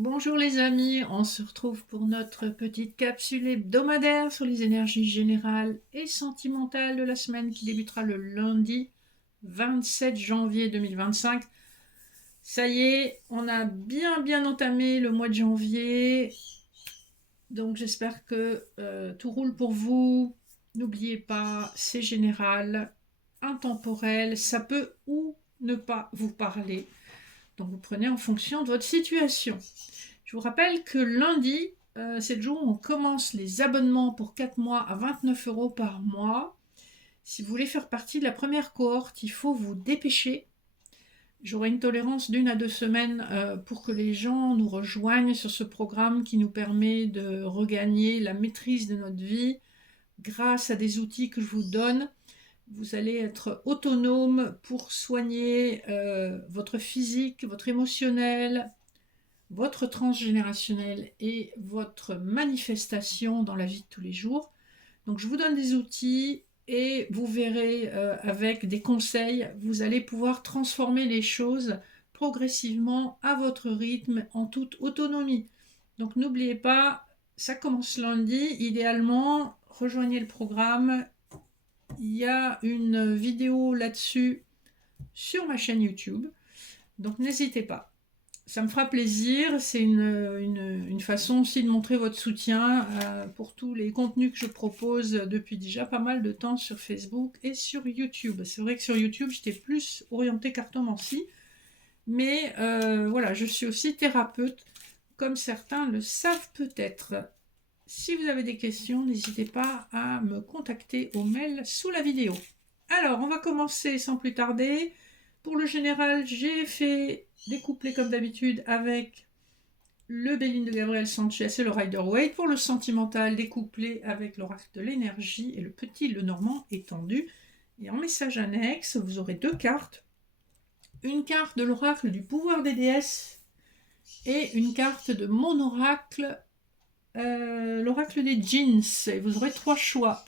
Bonjour les amis, on se retrouve pour notre petite capsule hebdomadaire sur les énergies générales et sentimentales de la semaine qui débutera le lundi 27 janvier 2025. Ça y est, on a bien entamé le mois de janvier, donc j'espère que tout roule pour vous. N'oubliez pas, c'est général, intemporel, ça peut ou ne pas vous parler. Donc vous prenez en fonction de votre situation. Je vous rappelle que lundi, c'est le jour où on commence les abonnements pour 4 mois à 29 € par mois. Si vous voulez faire partie de la première cohorte, il faut vous dépêcher. J'aurai une tolérance d'1 à 2 semaines pour que les gens nous rejoignent sur ce programme qui nous permet de regagner la maîtrise de notre vie grâce à des outils que je vous donne. Vous allez être autonome pour soigner votre physique, votre émotionnel, votre transgénérationnel et votre manifestation dans la vie de tous les jours. Donc je vous donne des outils et vous verrez avec des conseils, vous allez pouvoir transformer les choses progressivement à votre rythme en toute autonomie. Donc n'oubliez pas, ça commence lundi, idéalement, rejoignez le programme. Il y a une vidéo là-dessus sur ma chaîne YouTube, donc n'hésitez pas. Ça me fera plaisir, c'est une façon aussi de montrer votre soutien pour tous les contenus que je propose depuis déjà pas mal de temps sur Facebook et sur YouTube. C'est vrai que sur YouTube, j'étais plus orientée cartomancie, mais voilà, je suis aussi thérapeute, comme certains le savent peut-être. Si vous avez des questions, n'hésitez pas à me contacter au mail sous la vidéo. Alors, on va commencer sans plus tarder. Pour le général, j'ai fait des couplets comme d'habitude avec le Béline de Gabriel Sanchez et le Rider-Waite. Pour le sentimental, des couplets avec l'oracle de l'énergie et le petit Lenormand étendu. Et en message annexe, vous aurez deux cartes. Une carte de l'oracle du pouvoir des déesses et une carte de mon oracle, l'oracle des jeans. Et vous aurez trois choix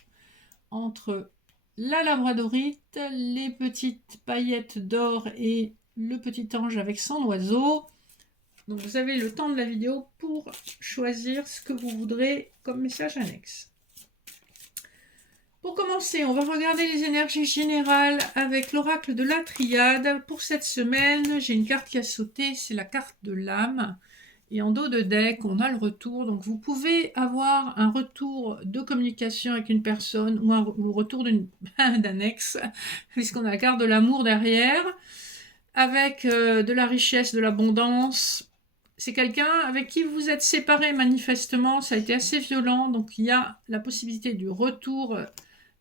entre la labradorite, les petites paillettes d'or et le petit ange avec son oiseau. Donc vous avez le temps de la vidéo pour choisir ce que vous voudrez comme message annexe. Pour commencer, on va regarder les énergies générales avec l'oracle de la triade. Pour cette semaine, j'ai une carte qui a sauté, c'est la carte de l'âme. Et en dos de deck, on a le retour. Donc vous pouvez avoir un retour de communication avec une personne ou le retour d'un ex, puisqu'on a la carte de l'amour derrière, avec de la richesse, de l'abondance. C'est quelqu'un avec qui vous êtes séparés manifestement, ça a été assez violent, donc il y a la possibilité du retour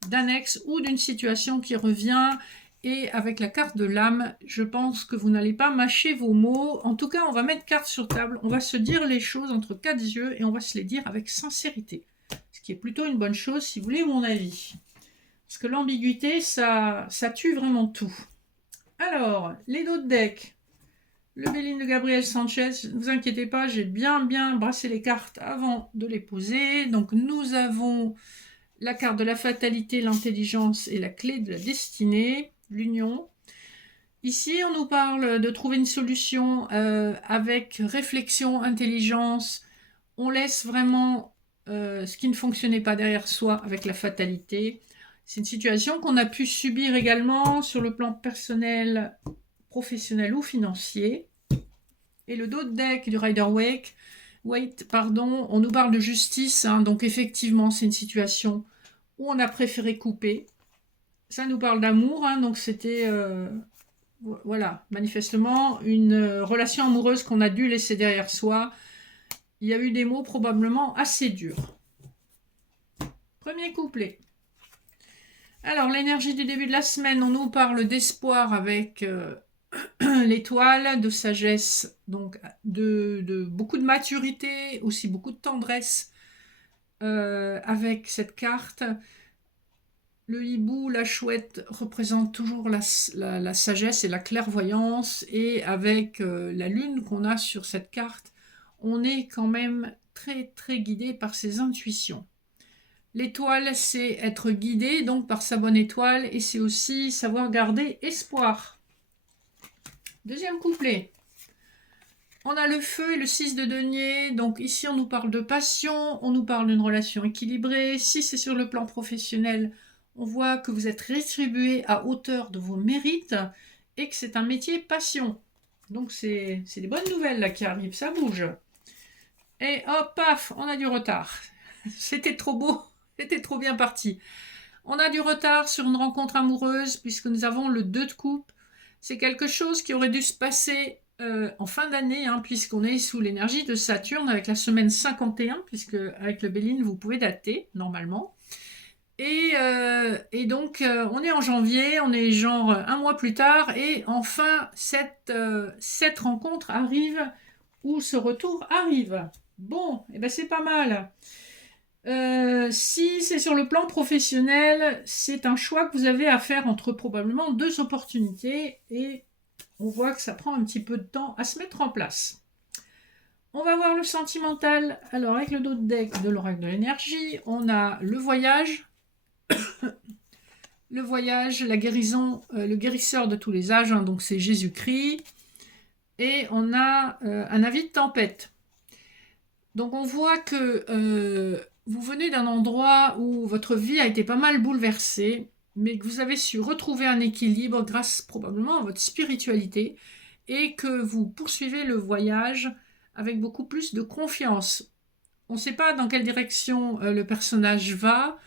d'un ex ou d'une situation qui revient. Et avec la carte de l'âme, je pense que vous n'allez pas mâcher vos mots. En tout cas, on va mettre carte sur table, on va se dire les choses entre quatre yeux et on va se les dire avec sincérité. Ce qui est plutôt une bonne chose, si vous voulez mon avis. Parce que l'ambiguïté, ça tue vraiment tout. Alors, les dos de deck. Le Béline de Gabriel Sanchez, ne vous inquiétez pas, j'ai bien brassé les cartes avant de les poser. Donc nous avons la carte de la fatalité, l'intelligence et la clé de la destinée, l'union. Ici, on nous parle de trouver une solution avec réflexion, intelligence. On laisse vraiment ce qui ne fonctionnait pas derrière soi avec la fatalité. C'est une situation qu'on a pu subir également sur le plan personnel, professionnel ou financier. Et le dos de deck du Rider-Waite, on nous parle de justice. Donc effectivement, c'est une situation où on a préféré couper. Ça nous parle d'amour, donc c'était voilà, manifestement une relation amoureuse qu'on a dû laisser derrière soi. Il y a eu des mots probablement assez durs. Premier couplet. Alors l'énergie du début de la semaine, on nous parle d'espoir avec l'étoile, de sagesse, donc de beaucoup de maturité, aussi beaucoup de tendresse avec cette carte. Le hibou, la chouette, représente toujours la sagesse et la clairvoyance. Et avec la lune qu'on a sur cette carte, on est quand même très guidé par ses intuitions. L'étoile, c'est être guidé donc par sa bonne étoile et c'est aussi savoir garder espoir. Deuxième couplet. On a le feu et le 6 de denier. Donc ici, on nous parle de passion, on nous parle d'une relation équilibrée. Si c'est sur le plan professionnel, on voit que vous êtes rétribué à hauteur de vos mérites et que c'est un métier passion. Donc c'est des bonnes nouvelles là qui arrivent, ça bouge. Et hop, paf, on a du retard. C'était trop beau, c'était trop bien parti. On a du retard sur une rencontre amoureuse puisque nous avons le 2 de coupe. C'est quelque chose qui aurait dû se passer en fin d'année, hein, puisqu'on est sous l'énergie de Saturne avec la semaine 51, puisque avec le Béline, vous pouvez dater normalement. Et donc, on est en janvier, on est genre un mois plus tard, et enfin, cette rencontre arrive, ou ce retour arrive. Bon, et ben c'est pas mal. Si c'est sur le plan professionnel, c'est un choix que vous avez à faire entre probablement deux opportunités et on voit que ça prend un petit peu de temps à se mettre en place. On va voir le sentimental. Alors avec le dos de deck de l'oracle de l'énergie, on a le voyage, la guérison, le guérisseur de tous les âges, hein, donc c'est Jésus-Christ, et on a un avis de tempête. Donc on voit que vous venez d'un endroit où votre vie a été pas mal bouleversée, mais que vous avez su retrouver un équilibre grâce probablement à votre spiritualité et que vous poursuivez le voyage avec beaucoup plus de confiance. On ne sait pas dans quelle direction le personnage va,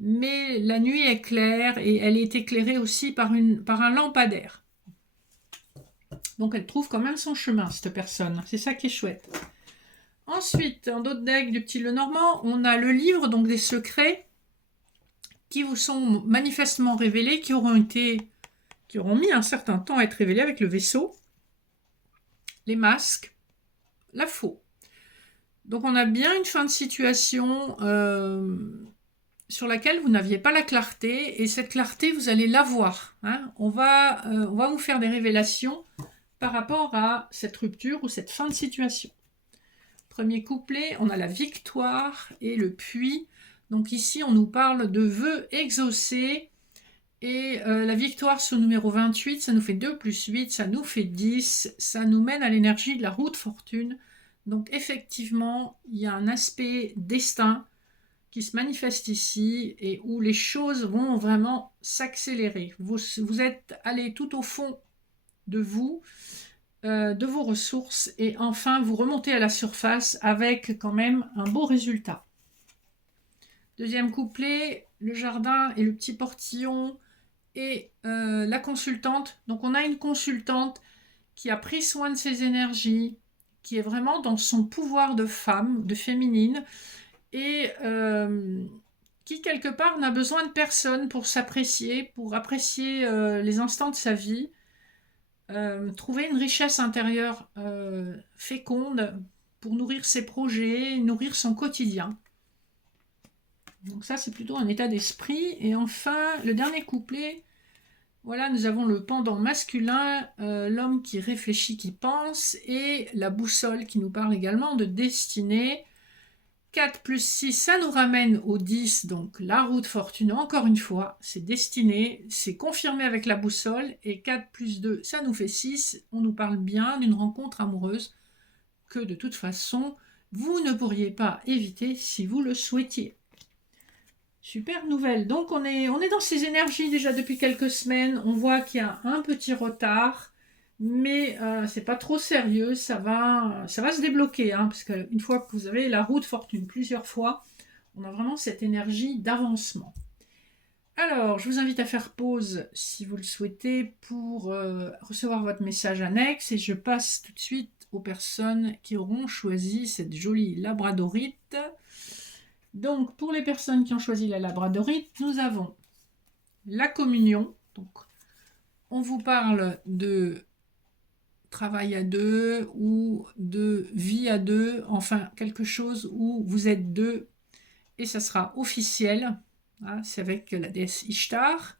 mais la nuit est claire et elle est éclairée aussi par un lampadaire. Donc elle trouve quand même son chemin, cette personne. C'est ça qui est chouette. Ensuite, en d'autres deck du petit Lenormand, on a le livre donc des secrets qui vous sont manifestement révélés, qui auront mis un certain temps à être révélés avec le vaisseau, les masques, la faux. Donc on a bien une fin de situation sur laquelle vous n'aviez pas la clarté, et cette clarté, vous allez l'avoir. Hein. On va vous faire des révélations par rapport à cette rupture ou cette fin de situation. Premier couplet, on a la victoire et le puits. Donc ici, on nous parle de vœux exaucés. Et la victoire sur le numéro 28, ça nous fait 2 plus 8, ça nous fait 10. Ça nous mène à l'énergie de la roue de fortune. Donc effectivement, il y a un aspect destin qui se manifeste ici et où les choses vont vraiment s'accélérer. Vous êtes allé tout au fond de vous, de vos ressources, et enfin vous remontez à la surface avec quand même un beau résultat. Deuxième couplet, le jardin et le petit portillon et la consultante. Donc on a une consultante qui a pris soin de ses énergies, qui est vraiment dans son pouvoir de femme, de féminine, et qui quelque part n'a besoin de personne pour s'apprécier, pour apprécier les instants de sa vie, trouver une richesse intérieure féconde pour nourrir ses projets, nourrir son quotidien. Donc ça, c'est plutôt un état d'esprit. Et enfin, le dernier couplet, voilà, nous avons le pendant masculin, l'homme qui réfléchit, qui pense, et la boussole qui nous parle également de destinée. 4 plus 6, ça nous ramène au 10, donc la roue de fortune, encore une fois, c'est destiné, c'est confirmé avec la boussole, et 4 plus 2, ça nous fait 6, on nous parle bien d'une rencontre amoureuse que de toute façon, vous ne pourriez pas éviter si vous le souhaitiez. Super nouvelle, donc on est dans ces énergies déjà depuis quelques semaines, on voit qu'il y a un petit retard, mais c'est pas trop sérieux, ça va se débloquer, hein, parce qu'une fois que vous avez la roue de fortune plusieurs fois, on a vraiment cette énergie d'avancement. Alors, je vous invite à faire pause si vous le souhaitez pour recevoir votre message annexe, et je passe tout de suite aux personnes qui auront choisi cette jolie labradorite. Donc, pour les personnes qui ont choisi la labradorite, nous avons la communion. Donc, on vous parle de travail à deux ou de vie à deux, enfin quelque chose où vous êtes deux et ça sera officiel. Hein, c'est avec la déesse Ishtar.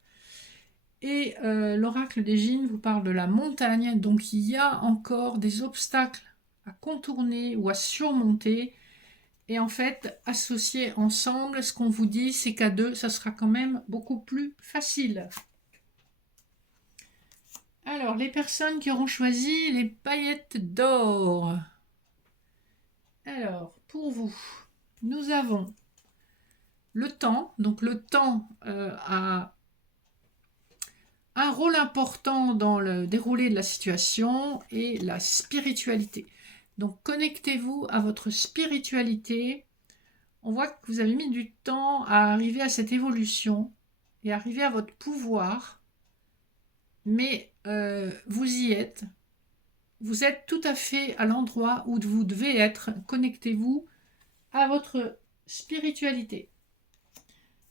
Et l'oracle des Gines vous parle de la montagne, donc il y a encore des obstacles à contourner ou à surmonter. Et en fait, associés ensemble, ce qu'on vous dit, c'est qu'à deux, ça sera quand même beaucoup plus facile. Alors, les personnes qui auront choisi les paillettes d'or. Alors, pour vous, nous avons le temps. Donc, le temps a un rôle important dans le déroulé de la situation et la spiritualité. Donc, connectez-vous à votre spiritualité. On voit que vous avez mis du temps à arriver à cette évolution et arriver à votre pouvoir, mais vous y êtes. Vous êtes tout à fait à l'endroit où vous devez être. Connectez-vous à votre spiritualité.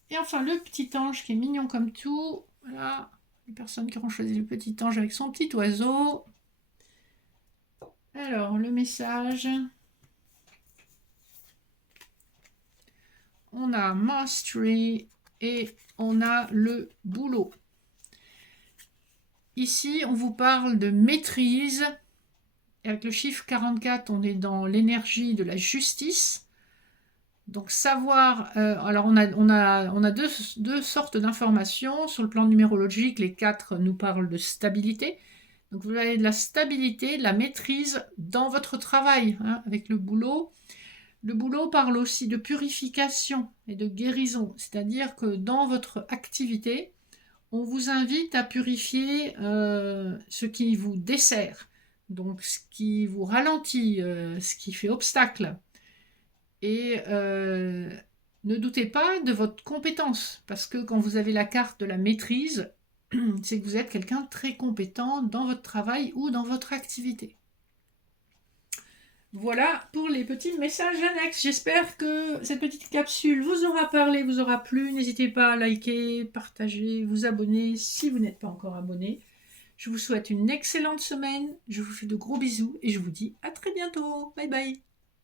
Et enfin, le petit ange qui est mignon comme tout. Voilà, les personnes qui auront choisi le petit ange avec son petit oiseau. Alors, le message. On a Mastery et on a le boulot. Ici, on vous parle de maîtrise. Et avec le chiffre 44, on est dans l'énergie de la justice. Donc savoir, alors on a deux sortes d'informations. Sur le plan numérologique, les 4 nous parlent de stabilité. Donc vous avez de la stabilité, de la maîtrise dans votre travail, hein, avec le boulot. Le boulot parle aussi de purification et de guérison, c'est-à-dire que dans votre activité, on vous invite à purifier ce qui vous dessert, donc ce qui vous ralentit, ce qui fait obstacle. Et ne doutez pas de votre compétence, parce que quand vous avez la carte de la maîtrise, c'est que vous êtes quelqu'un de très compétent dans votre travail ou dans votre activité. Voilà pour les petits messages annexes. J'espère que cette petite capsule vous aura parlé, vous aura plu. N'hésitez pas à liker, partager, vous abonner si vous n'êtes pas encore abonné. Je vous souhaite une excellente semaine. Je vous fais de gros bisous et je vous dis à très bientôt. Bye bye.